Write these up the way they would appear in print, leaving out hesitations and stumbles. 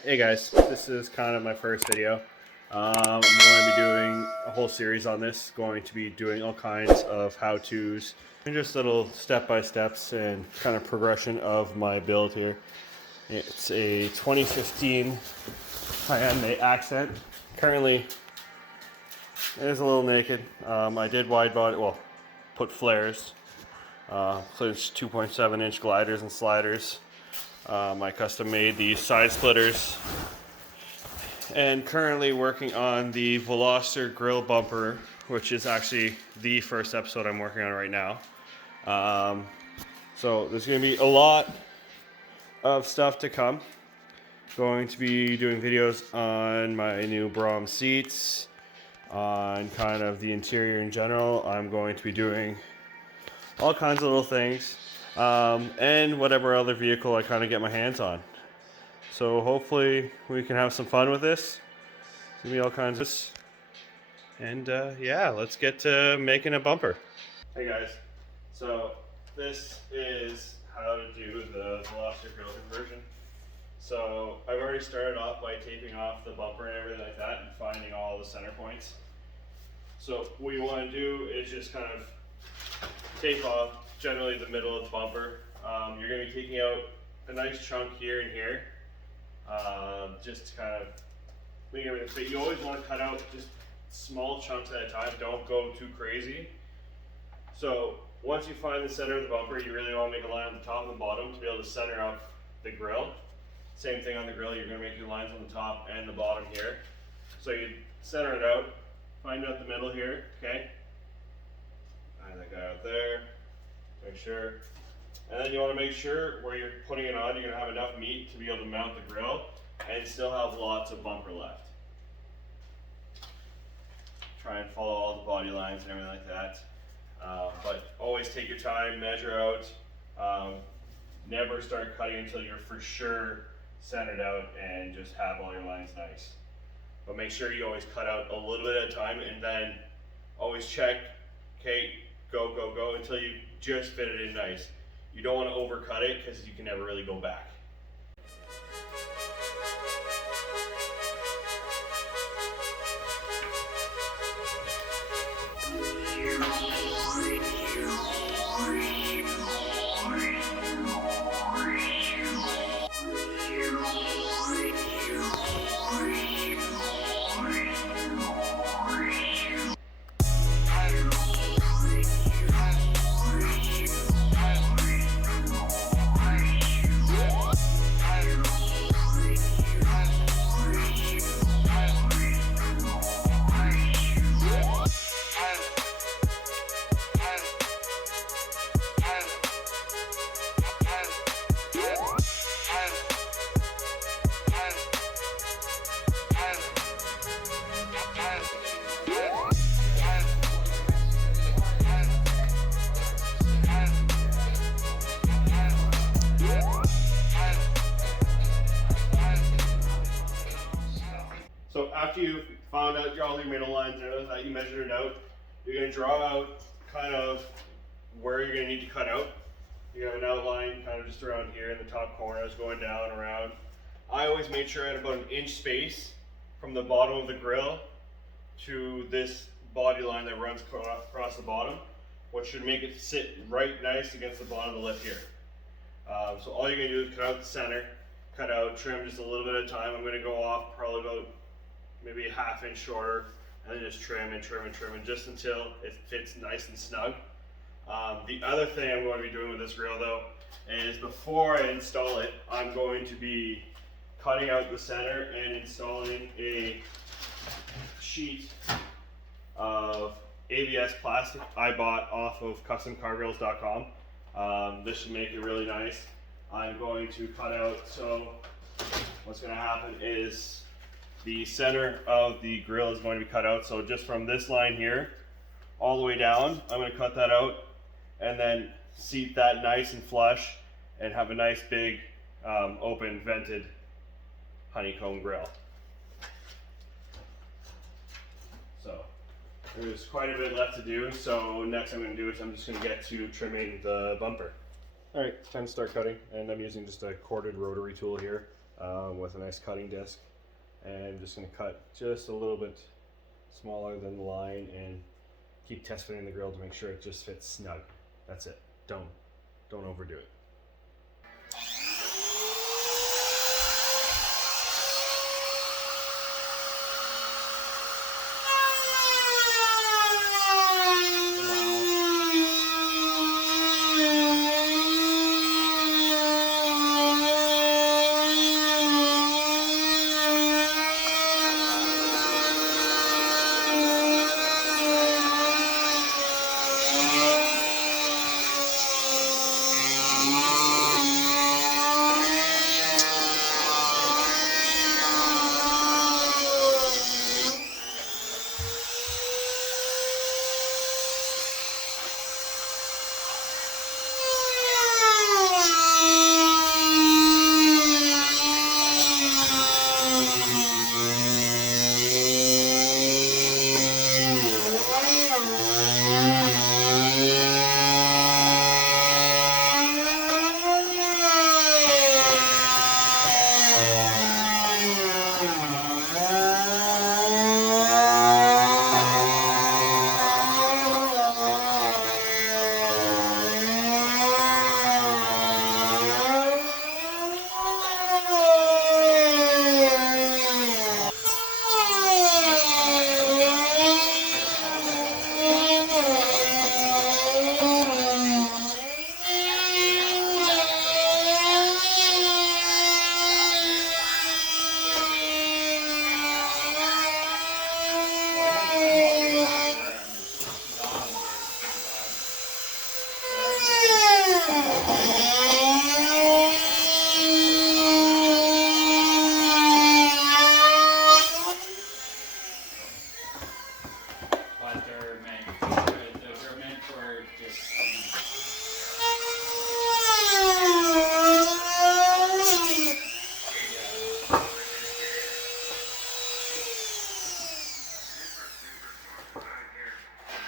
Hey guys, this is kind of my first video. I'm going to be doing a whole series on this, going to be doing all kinds of how-tos and just little step-by-steps and kind of progression of my build here. It's a 2015 Hyundai Accent. Currently, it is a little naked. I did wide body, well, put flares, includes 2.7 inch gliders and sliders. I custom made these side splitters and currently working on the Veloster grill bumper, which is actually the first episode I'm working on right now. So there's going to be a lot of stuff to come. Going to be doing videos on my new Brougham seats, on kind of the interior in general. I'm going to be doing all kinds of little things. And whatever other vehicle I kind of get my hands on. So hopefully we can have some fun with this. It's gonna be all kinds of this. And yeah, let's get to making a bumper. Hey guys, so this is how to do the Veloster grill conversion. So I've already started off by taping off the bumper and everything like that and finding all the center points. So what you want to do is just kind of tape off generally the middle of the bumper. You're going to be taking out a nice chunk here and here, just to kind of make everything fit. You always want to cut out just small chunks at a time. Don't go too crazy. So once you find the center of the bumper, you really want to make a line on the top and the bottom to be able to center up the grill. Same thing on the grill. You're going to make your lines on the top and the bottom here. So you center it out, find out the middle here, okay? Find that guy out there. Make sure. And then you want to make sure where you're putting it on, you're going to have enough meat to be able to mount the grill and still have lots of bumper left. Try and follow all the body lines and everything like that. But always take your time, measure out. Never start cutting until you're for sure centered out and just have all your lines nice. But make sure you always cut out a little bit at a time and then always check, okay, go, go, go until you just fit it in nice. You don't want to overcut it because you can never really go back. So after you've found out all your middle lines and everything that you measured it out, you're going to draw out kind of where you're going to need to cut out. You have an outline kind of just around here in the top corners going down around. I always made sure I had about an inch space from the bottom of the grill to this body line that runs across the bottom, which should make it sit right nice against the bottom of the lip here. So all you're going to do is cut out the center, cut out, trim just a little bit at a time. I'm going to go off probably about maybe a ½ inch shorter, and then just trim and trim and trim and just until it fits nice and snug. The other thing I'm going to be doing with this grill though is before I install it, I'm going to be cutting out the center and installing a sheet of ABS plastic I bought off of customcargrills.com. This should make it really nice. I'm going to cut out, so what's going to happen is the center of the grill is going to be cut out. So just from this line here all the way down, I'm going to cut that out and then seat that nice and flush and have a nice big open vented honeycomb grill. So there's quite a bit left to do. So next I'm going to do is I'm just going to get to trimming the bumper. All right, it's time to start cutting, and I'm using just a corded rotary tool here. with a nice cutting disc. And I'm just going to cut just a little bit smaller than the line and keep test fitting the grill to make sure it just fits snug. That's it. Don't overdo it.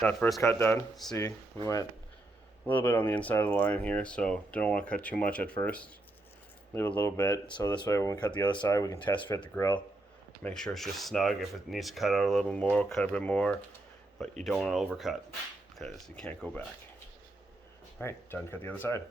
Got first cut done. See, we went a little bit on the inside of the line here, so don't want to cut too much at first. Leave a little bit, so this way when we cut the other side, we can test fit the grill. Make sure it's just snug. If it needs to cut out a little more, we'll cut a bit more, but you don't want to overcut because you can't go back. All right, done. Cut the other side.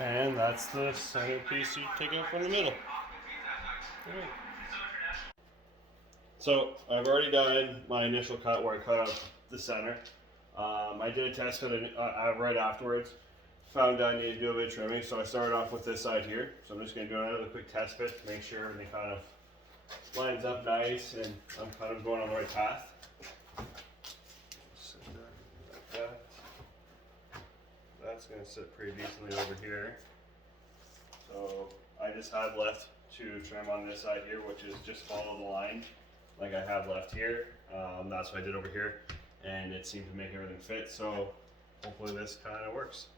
And that's the centerpiece you take out from the middle. Right. So I've already done my initial cut where I cut out the center. I did a test fit right afterwards. Found I needed to do a bit of trimming, so I started off with this side here. So I'm just going to do another quick test fit to make sure everything kind of lines up nice and I'm kind of going on the right path. Sit that like that. That's going to sit pretty decently over here. So I just have left to trim on this side here, which is just follow the line like I have left here. That's what I did over here, and it seemed to make everything fit. So hopefully this kind of works.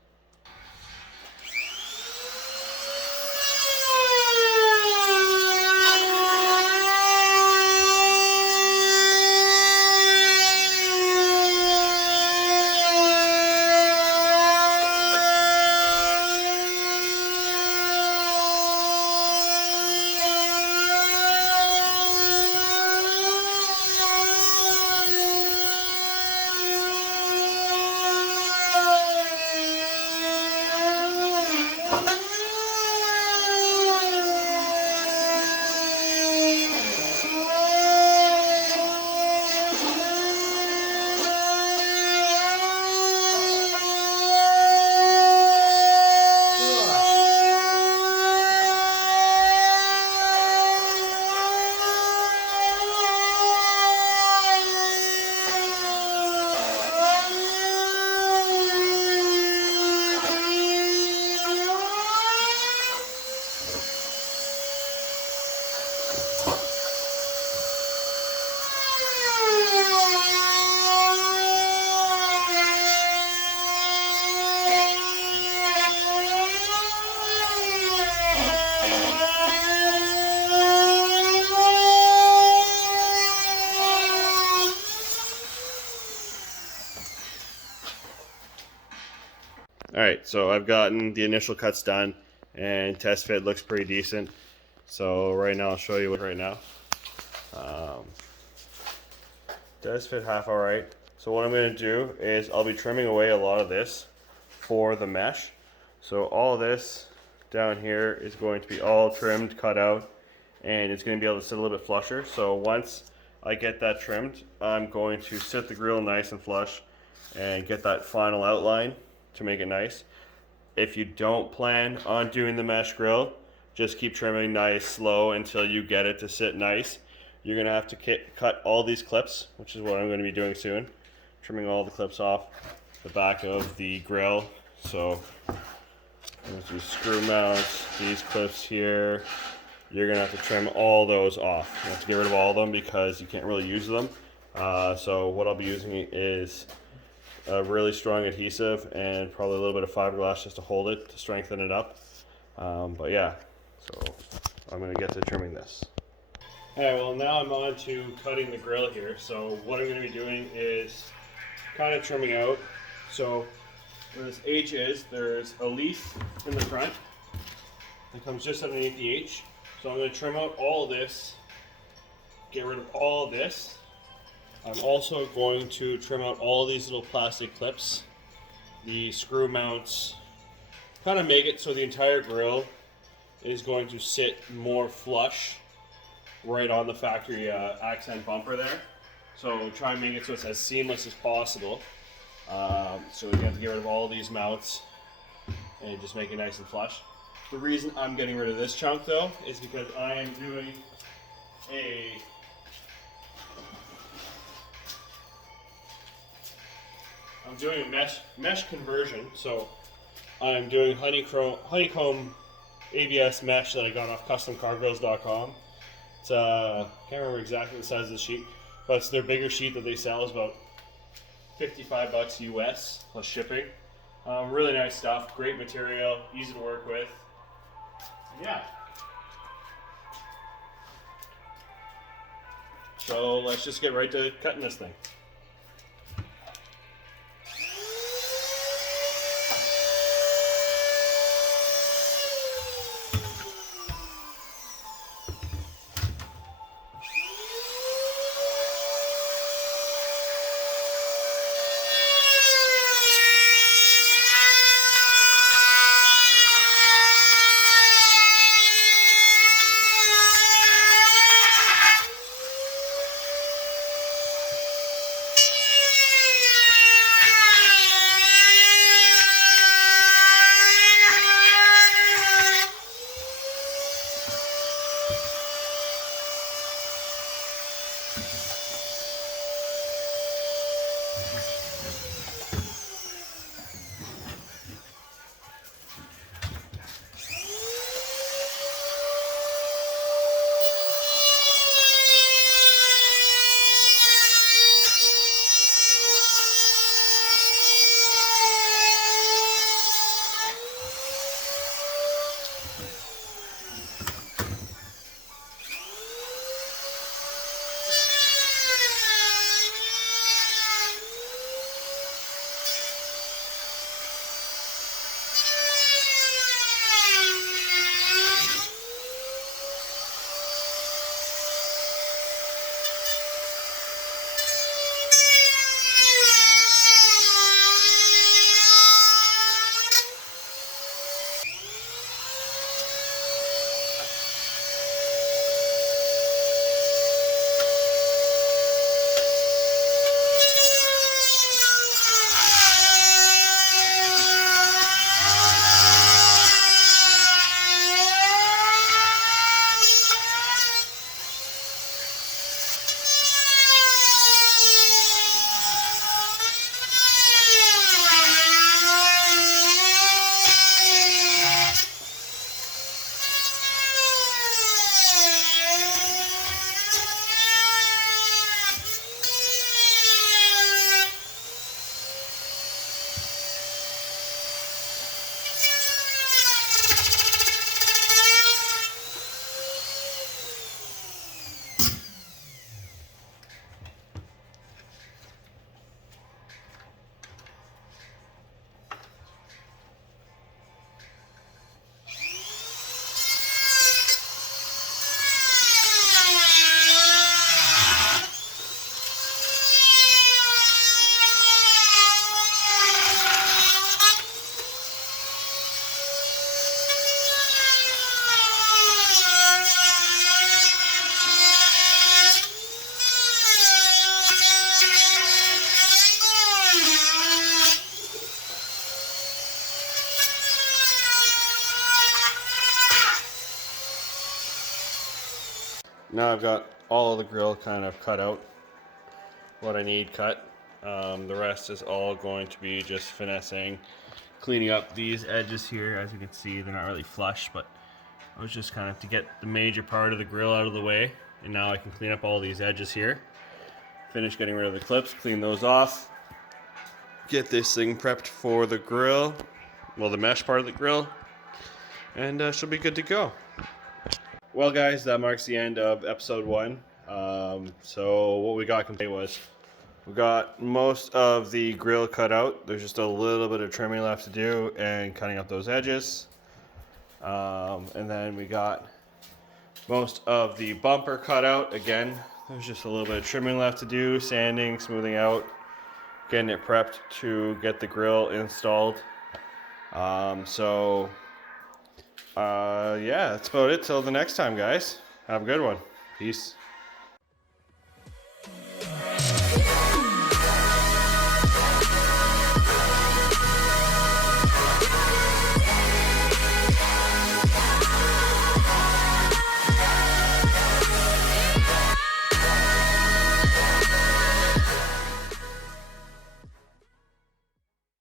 Alright, so I've gotten the initial cuts done and test fit looks pretty decent. So right now I'll show you right now. Does fit half alright. So what I'm going to do is I'll be trimming away a lot of this for the mesh. So all this down here is going to be all trimmed, cut out, and it's going to be able to sit a little bit flusher. So once I get that trimmed, I'm going to sit the grill nice and flush and get that final outline to make it nice. If you don't plan on doing the mesh grill, just keep trimming nice, slow until you get it to sit nice. You're going to have to cut all these clips, which is what I'm going to be doing soon. Trimming all the clips off the back of the grill. So there's these screw mounts, these clips here. You're going to have to trim all those off. You have to get rid of all of them because you can't really use them. So what I'll be using is a really strong adhesive and probably a little bit of fiberglass just to hold it, to strengthen it up. But yeah, so I'm going to get to trimming this. Alright, well now I'm on to cutting the grill here. So what I'm going to be doing is kind of trimming out. So where this H is, there's a leaf in the front that comes just underneath the H. So I'm going to trim out all of this, get rid of all of this. I'm also going to trim out all of these little plastic clips, the screw mounts, kind of make it so the entire grill is going to sit more flush right on the factory accent bumper there. So try and make it so it's as seamless as possible. So you have to get rid of all these mounts and just make it nice and flush. The reason I'm getting rid of this chunk though is because I am doing a mesh conversion. So I'm doing honeycomb ABS mesh that I got off customcargrills.com. It's can't remember exactly the size of the sheet, but it's their bigger sheet that they sell is about $55 US plus shipping. Really nice stuff, great material, easy to work with. Yeah. So let's just get right to cutting this thing. Now I've got all of the grill kind of cut out, what I need cut. The rest is all going to be just finessing, cleaning up these edges here. As you can see, they're not really flush, but I was just kind of to get the major part of the grill out of the way. And now I can clean up all these edges here. Finish getting rid of the clips, clean those off. Get this thing prepped for the grill, well, the mesh part of the grill, and she'll be good to go. Well guys, that marks the end of episode 1. So what we got today was, we got most of the grill cut out. There's just a little bit of trimming left to do and cutting up those edges. And then we got most of the bumper cut out. Again, there's just a little bit of trimming left to do, sanding, smoothing out, getting it prepped to get the grill installed. Yeah, that's about it. Till the next time, guys. Have a good one. Peace.